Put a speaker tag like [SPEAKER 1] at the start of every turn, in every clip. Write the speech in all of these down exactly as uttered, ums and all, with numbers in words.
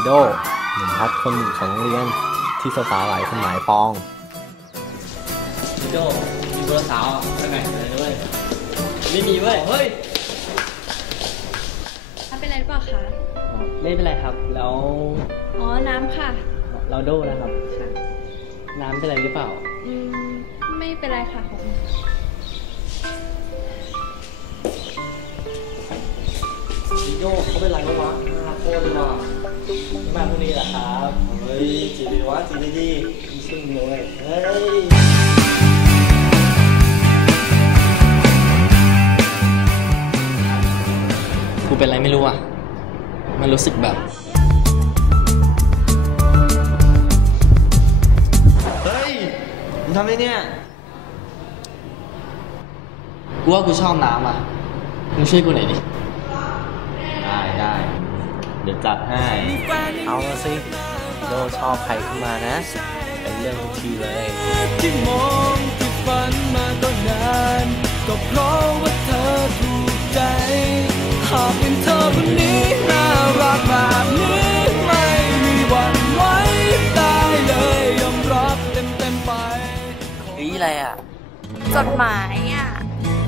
[SPEAKER 1] โดหนุ่มฮอตคนหนึ่งของโรงเรียนที่สาวๆหลายคนหมายปอง
[SPEAKER 2] พี่โดมีเบอร์สาวไปไหนเลยด้วยไม่มีเว้ยเฮ้ย
[SPEAKER 3] เป็นไรหรือเปล่าคะ
[SPEAKER 2] ไม่เป็นไรครับแล้ว
[SPEAKER 3] อ๋อน้ำค่ะ
[SPEAKER 2] เราโดนะครับค่ะน้ำเป็นไรหรือเปล่า
[SPEAKER 3] อืมไม่เป็นไรค่ะผม
[SPEAKER 2] พี่โดเขาเป็นไรวะน่าโคตรว่ะมาพรุ่งนี้แหละครับเฮ้ยจีดีวะจีดีดีมีซึ่งเลยเฮ้ยกูเป็นไรไม่รู้อ่ะมันรู้สึกแบบเฮ้ยมึงทำอะไรเนี่ยกูว่ากูชอบน้ำอ่ะมึงช่วยกูหน่อยดิ
[SPEAKER 1] ได้ได้เดี๋ยวจัดให้เอาละสิโดชอบใครขึ้นมานะเป็นเรื่องทุกทีเลย
[SPEAKER 4] ที่มองที่ฝันมาตั้งนานก็เพราะว่าเธอถูกใจหากเป็นเธอคนนี้น่ารักแบบนี้ไม่มีวันไว้ได้เลยยอมรับเต็มเต็มไป
[SPEAKER 2] นี่อะไรอ่ะ
[SPEAKER 3] จดหมายอ่ะ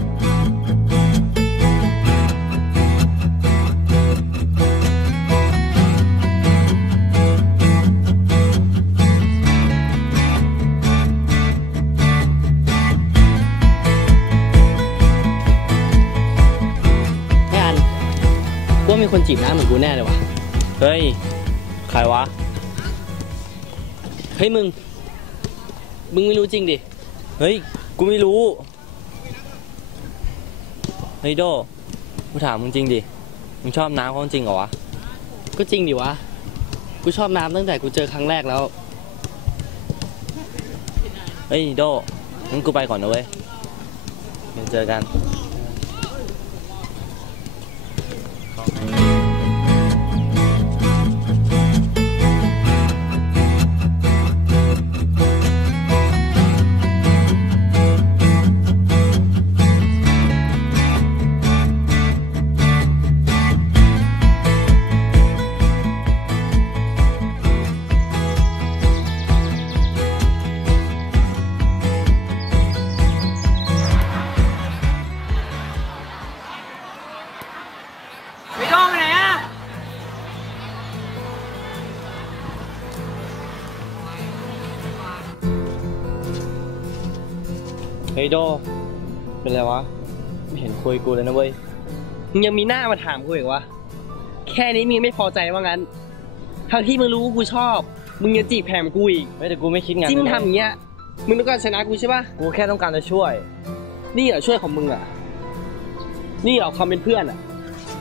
[SPEAKER 2] ว่ามีคนจีบน้ำเหมือนกูแน่เลยวะเฮ้ยใครวะเฮ้ยมึงมึงไม่รู้จริงดิเฮ้ยกูไม่รู้เฮ้ยโดกูถามมึงจริงดิมึงชอบน้ำเขาจริงเหรอวะก็จริงดิวะกูชอบน้ำตั้งแต่กูเจอครั้งแรกแล้วเฮ้ยโดงั้นกูไปก่อนนะเว้ยเดี๋ยวเจอกันเฮ้ยโดเป็นไรวะไม่เห็นคุยกูเลยนะเว้ยมึงยังมีหน้ามาถามกูอีกวะแค่นี้มึงไม่พอใจว่างั้นทั้งที่มึงรู้กูชอบมึงยังจีบแผมกูอีกไม่แต่กูไม่คิดงานที่มึงทำอย่างเงี้ยมึงต้องการชนะกูใช่ปะกูแค่ต้องการจะช่วยนี่เหรอช่วยของมึงอ่ะนี่เหรอความเป็นเพื่อนอ่ะ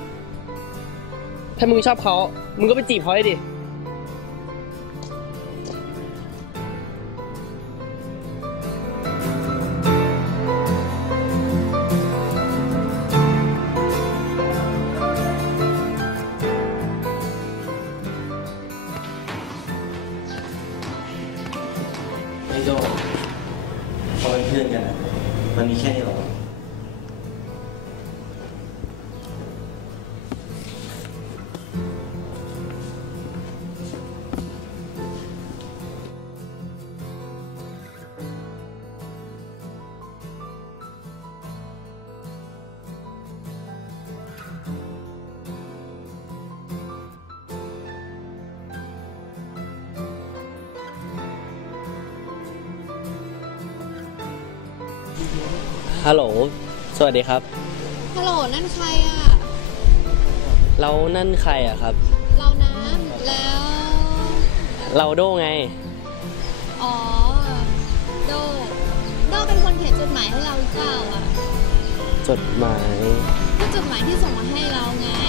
[SPEAKER 2] ถ้ามึงชอบเขามึงก็ไปจีบเขาเลยดิโดพอเป็นเพื่อนกันมันมีแค่นี้หรอฮัลโหลสวัสดีครับ
[SPEAKER 3] ฮัลโหลนั่นใครอ่ะ
[SPEAKER 2] เรานั่นใครอ่ะครับ
[SPEAKER 3] เราน้ำแล้ว
[SPEAKER 2] เราโดไง
[SPEAKER 3] อ๋อโดโดเป็นคนเขียนจดหมายให้เราหรือเปล่าอ่ะ
[SPEAKER 2] จดหมาย
[SPEAKER 3] ก็จดหมายที่ส่งมาให้เราไง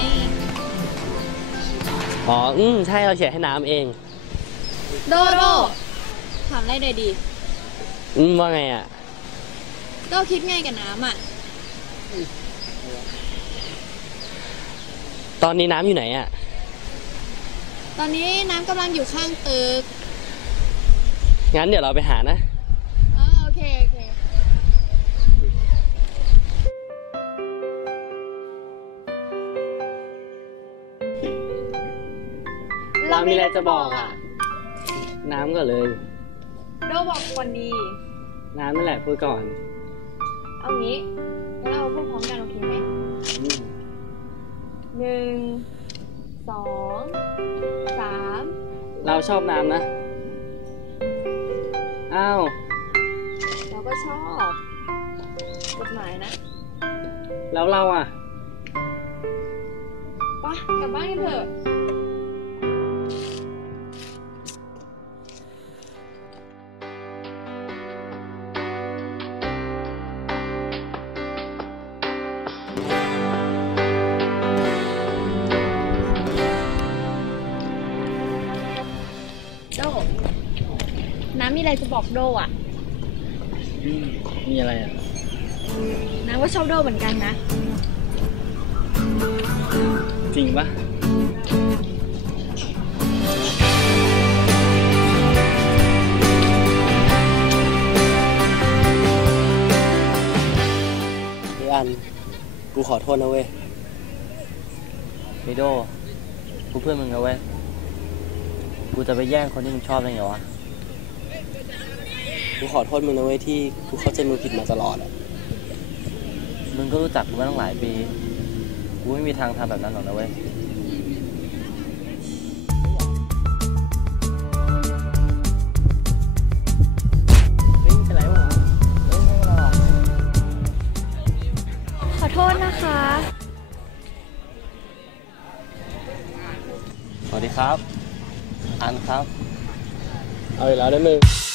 [SPEAKER 2] อ๋ออืมใช่เราเขียนให้น้ำเอง
[SPEAKER 3] โดโดถามอะไรหน่อยดิ
[SPEAKER 2] อืมว่าไงอ่ะ
[SPEAKER 3] โดคิดไงกับน้ำอ่ะ
[SPEAKER 2] ตอนนี้น้ำอยู่ไหนอ่ะ
[SPEAKER 3] ตอนนี้น้ำกำลังอยู่ข้างตึก
[SPEAKER 2] งั้นเดี๋ยวเราไปหานะ
[SPEAKER 3] อ๋อโอเคโอเค โหล
[SPEAKER 2] น้ำมีอะไรจะบอกอ่ะ น้ำก่อนเลย
[SPEAKER 3] โดบอกคนดี
[SPEAKER 2] น้ำนั่นแหละพูดก่อน
[SPEAKER 3] เอางี้งั้นเราพูดพร้อมกันโอเคไหม
[SPEAKER 2] อืม
[SPEAKER 3] หนึ่งสองสาม
[SPEAKER 2] เราชอบน้ำนะ อ้าว
[SPEAKER 3] เราก็ชอบกฎหมายนะ
[SPEAKER 2] แล้วเราอ่ะ
[SPEAKER 3] ไปกลับบ้านกันเถอะ โด น้ำมีอะไรจะบอกโดอ่ะ
[SPEAKER 2] อืม มีอะไรอ่ะ
[SPEAKER 3] น้ำก็ชอบโดเหมือนกันนะ
[SPEAKER 2] จริงปะพี่อัน กูขอโทษนะเว้ย
[SPEAKER 1] ไอโดกูเพื่อนมึงนะเว้ย กูจะไปแย่งคนที่มึงชอบได้ไงวะ
[SPEAKER 2] กูขอโทษมึงนะเว้ยที่กูเข้าใจมึงผิดมาตลอดอ่ะ
[SPEAKER 1] มึงก็รู้จักกูมาตั้งหลายปี กูไม่มีทางทำแบบนั้นหรอกนะเว้ย
[SPEAKER 2] เฮ้ยเป็นไรวะเฮ้ยไม่เป็นไรหรอก
[SPEAKER 3] ขอโทษนะคะ
[SPEAKER 1] สวัสดีครับ อันครับ
[SPEAKER 2] เอาอีกแล้วได้มึง